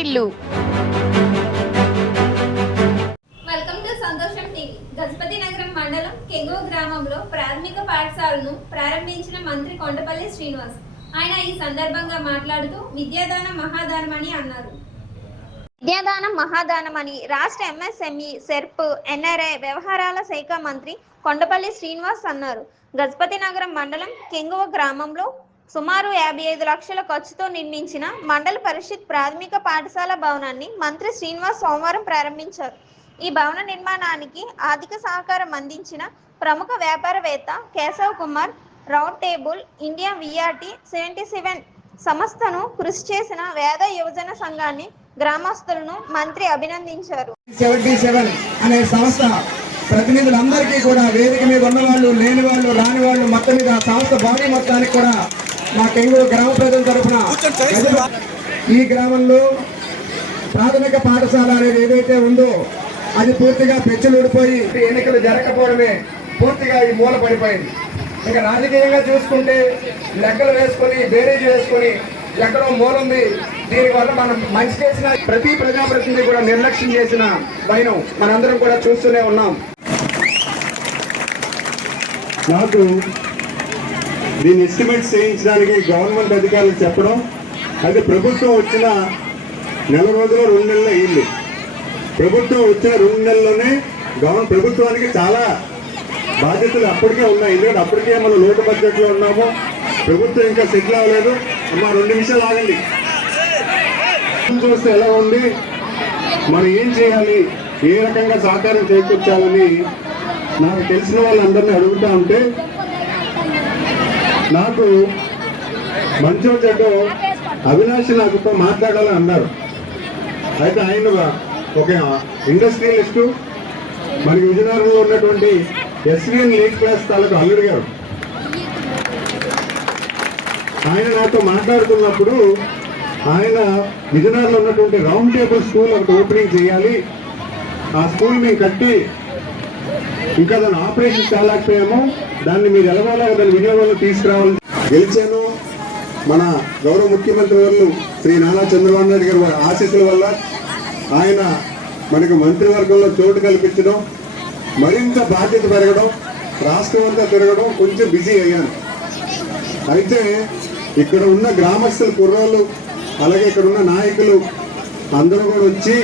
వారిల్లు. Welcome to సంతోషం TV. Gajapati నగరం మండలం కెంగో గ్రామంలో ప్రాథమిక పాఠశాలను ప్రారంభించిన మంత్రి కొండపల్లి శ్రీనివాస్. ఆయన ఈ సందర్భంగా మాట్లాడుతూ విద్యాదానం మహాదానం అని అన్నారు. విద్యాదానం మహాదానం అని రాష్ట్ర ఎంఎస్ఎంఈ సెర్ప్ ఎన్ఆర్ఐ వ్యవహారాల శాఖ మంత్రి కొండపల్లి శ్రీనివాస్ అన్నారు. గజపతి నగరం మండలం కెంగువ గ్రామంలో సుమారు 55 లక్షల ఖర్చుతో నిర్మించిన మండల పరిషత్ ప్రాథమిక పాఠశాల భవనాన్ని మంత్రి శ్రీనివాస్ సోమవారం ప్రారంభించారు. ఈ భవన నిర్మాణానికి ఆర్థిక సహకారం అందించిన ప్రముఖ వ్యాపారవేత్త Keshav Kumar, round table India VRT 77 సంస్థను కృషి చేసిన వేద యువజన సంఘాన్ని, గ్రామస్తులను మంత్రి అభినందించారు. 77 అనే సంస్థ ప్రతినిధులందరికీ కూడా వేదిక మీద ఉన్న వాళ్ళు, లేని వాళ్ళు, రాని వాళ్ళు మొత్తం మీద సంస్థ బాడీ మొత్తానికి కూడా మా కెంగూరు గ్రామ ప్రజల తరఫున ఈ గ్రామంలో ప్రాథమిక పాఠశాల అనేది ఏదైతే ఉందో అది పూర్తిగా పెచ్చులుడిపోయి ఎన్నికలు జరగకపోవడమే పూర్తిగా ఈ మూల పడిపోయింది. ఇక రాజకీయంగా చూసుకుంటే లెక్కలు వేసుకొని బేరీజు వేసుకొని ఎక్కడో మూలుంది. దీనివల్ల మనం మంచి చేసిన ప్రతి ప్రజాప్రతినిధి కూడా నిర్లక్ష్యం చేసిన వైనం మనందరం కూడా చూస్తూనే ఉన్నాం. నాకు దీన్ని ఎస్టిమేట్స్ చేయించడానికి గవర్నమెంట్ అధికారులు చెప్పడం, అది ప్రభుత్వం వచ్చిన నెల రోజులు 2 నెలలు అయ్యింది. ప్రభుత్వం వచ్చిన 2 నెలల్లోనే ప్రభుత్వానికి చాలా బాధ్యతలు అప్పటికే ఉన్నాయి. ఎందుకంటే అప్పటికే మనం లోటు బడ్జెట్లో ఉన్నాము. ప్రభుత్వం ఇంకా సెటిల్ అవ్వలేదు. అమ్మా 2 నిమిషాలు ఆగండి. చూస్తే ఎలా ఉంది, మనం ఏం చేయాలి, ఏ రకంగా సహకారం చేకూర్చాలని నాకు తెలిసిన వాళ్ళందరినీ అడుగుతా ఉంటే నాకు మంచో చెడ్డో అవినాష్ నాకుతో మాట్లాడాలని అన్నారు. అయితే ఆయన ఒక ఇండస్ట్రియలిస్టు, మనకి విజయనగరంలో ఉన్నటువంటి ఎస్విఎన్ లీగ్ క్లాస్ తాలూకు అల్లుడు గారు. ఆయన నాతో మాట్లాడుతున్నప్పుడు ఆయన విజయనగరంలో ఉన్నటువంటి రౌండ్ టేబుల్ స్కూల్ ఒకటి ఓపెనింగ్ చేయాలి, ఆ స్కూల్ మేము కట్టి ఇంకా దాని ఆపరేషన్ చేయలేకపోయాము, దాన్ని మీరు ఎలాగోలాగా దాని వినియోగంలో తీసుకురావాలని గెలిచాను. మన గౌరవ ముఖ్యమంత్రి వర్యులు శ్రీ నారా చంద్రబాబు నాయుడు గారి ఆశీస్సుల వల్ల ఆయన మనకు మంత్రివర్గంలో చోటు కల్పించడం, మరింత బాధ్యత పెరగడం, రాష్ట్రం అంతా తిరగడం, కొంచెం బిజీ అయ్యాను. అయితే ఇక్కడ ఉన్న గ్రామస్తుల కుర్రోళ్ళు, అలాగే ఇక్కడ ఉన్న నాయకులు అందరూ కూడా వచ్చి,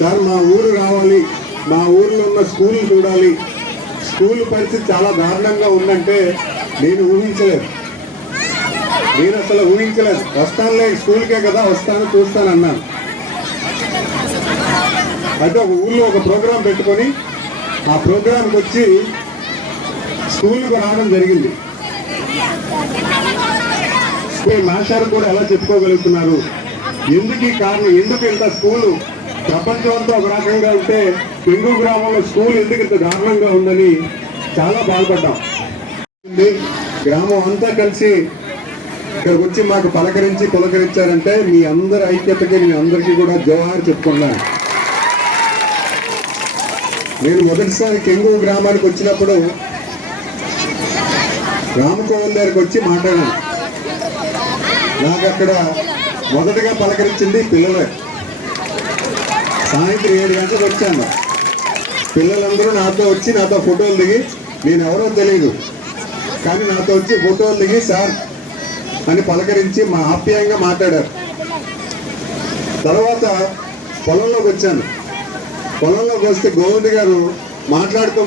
సార్ మా ఊరు రావాలి, మా ఊరిలో ఉన్న స్కూల్ చూడాలి, స్కూల్ పరిస్థితి చాలా దారుణంగా ఉందంటే నేను ఊహించలేదు. వస్తానులే, స్కూల్కే కదా వస్తాను చూస్తాను అన్నాను. అయితే ఒక ఊళ్ళో ఒక ప్రోగ్రాం పెట్టుకొని ఆ ప్రోగ్రాంకి వచ్చి స్కూల్కి రావడం జరిగింది. స్కూల్ మాస్టర్ కూడా ఎలా చెప్పుకోగలుగుతున్నారు, ఎందుకు ఈ కారణం, ఎందుకు ఇంత స్కూలు ప్రపంచంతో ఒక రకంగా ఉంటే కెంగు గ్రామంలో స్కూల్ ఎందుకు ఇంత దారుణంగా ఉందని చాలా బాధపడ్డాం. గ్రామం అంతా కలిసి ఇక్కడికి వచ్చి మాకు పులకరించారంటే మీ అందరి ఐక్యతకి, మీ అందరికీ కూడా జోహార్ చెప్పుకున్నాను. నేను మొదటిసారి కెంగు గ్రామానికి వచ్చినప్పుడు రామకోవల్ దగ్గరికి వచ్చి మాట్లాడాను. నాకు అక్కడ మొదటగా పలకరించింది పిల్లలే. సాయంత్రం 7 గంటలకు వచ్చాను. పిల్లలందరూ నాతో వచ్చి నాతో ఫోటోలు దిగి, నేను ఎవరో తెలియదు కానీ నాతో వచ్చి ఫోటోలు దిగి సార్ అని పలకరించి మా ఆప్యాయంగా మాట్లాడారు. తర్వాత పొలంలోకి వచ్చాను. పొలంలోకి వస్తే గోవింద్ గారు మాట్లాడుతూ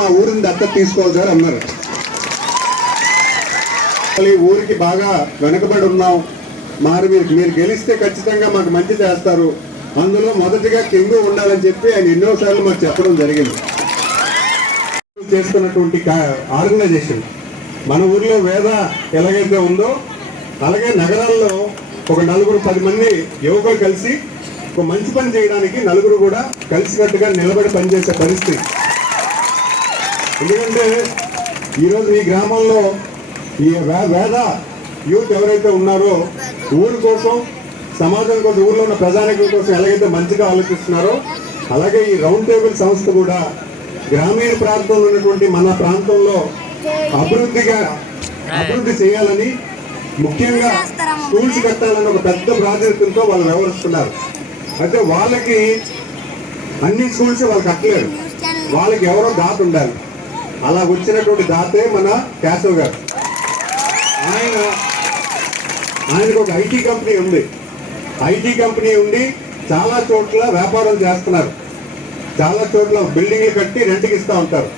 మా ఊరిని దత్తత తీసుకోవాలి సార్ అన్నారు. ఊరికి బాగా వెనకబడి ఉన్నాం, మీరు గెలిస్తే ఖచ్చితంగా మాకు మంచి చేస్తారు, అందులో మొదటిగా కెంగు ఉండాలని చెప్పి ఆయన ఎన్నోసార్లు మాకు చెప్పడం జరిగింది. చేస్తున్నటువంటి ఆర్గనైజేషన్ మన ఊర్లో వేద ఎలాగైతే ఉందో అలాగే నగరాల్లో ఒక 9-10 మంది యువకులు కలిసి ఒక మంచి పని చేయడానికి నలుగురు కూడా కలిసికట్టుగా నిలబడి పనిచేసే పరిస్థితి. ఎందుకంటే ఈరోజు ఈ గ్రామంలో ఈ వేద యూత్ ఎవరైతే ఉన్నారో ఊరి కోసం, సమాజం కోసం, ఊర్లో ఉన్న ప్రజానికం కోసం ఎలాగైతే మంచిగా ఆలోచిస్తున్నారో అలాగే ఈ రౌండ్ టేబుల్ సంస్థ కూడా గ్రామీణ ప్రాంతంలో ఉన్నటువంటి మన ప్రాంతంలో అభివృద్ధి చేయాలని ముఖ్యంగా స్కూల్స్ కట్టాలని ఒక పెద్ద ప్రాజెక్టుతో వాళ్ళు వ్యవహరిస్తున్నారు. అయితే వాళ్ళకి అన్ని స్కూల్స్ వాళ్ళు కట్టలేరు, వాళ్ళకి ఎవరో దాత ఉండాలి. అలా వచ్చినటువంటి దాతే మన కేశవ్ గారు. ఆయనకు ఒక ఐటీ కంపెనీ ఉంది. ఐటీ కంపెనీ ఉండి చాలా చోట్ల వ్యాపారం చేస్తున్నారు. చాలా చోట్ల బిల్డింగ్లు కట్టి రెంట్కి ఇస్తూ ఉంటారు.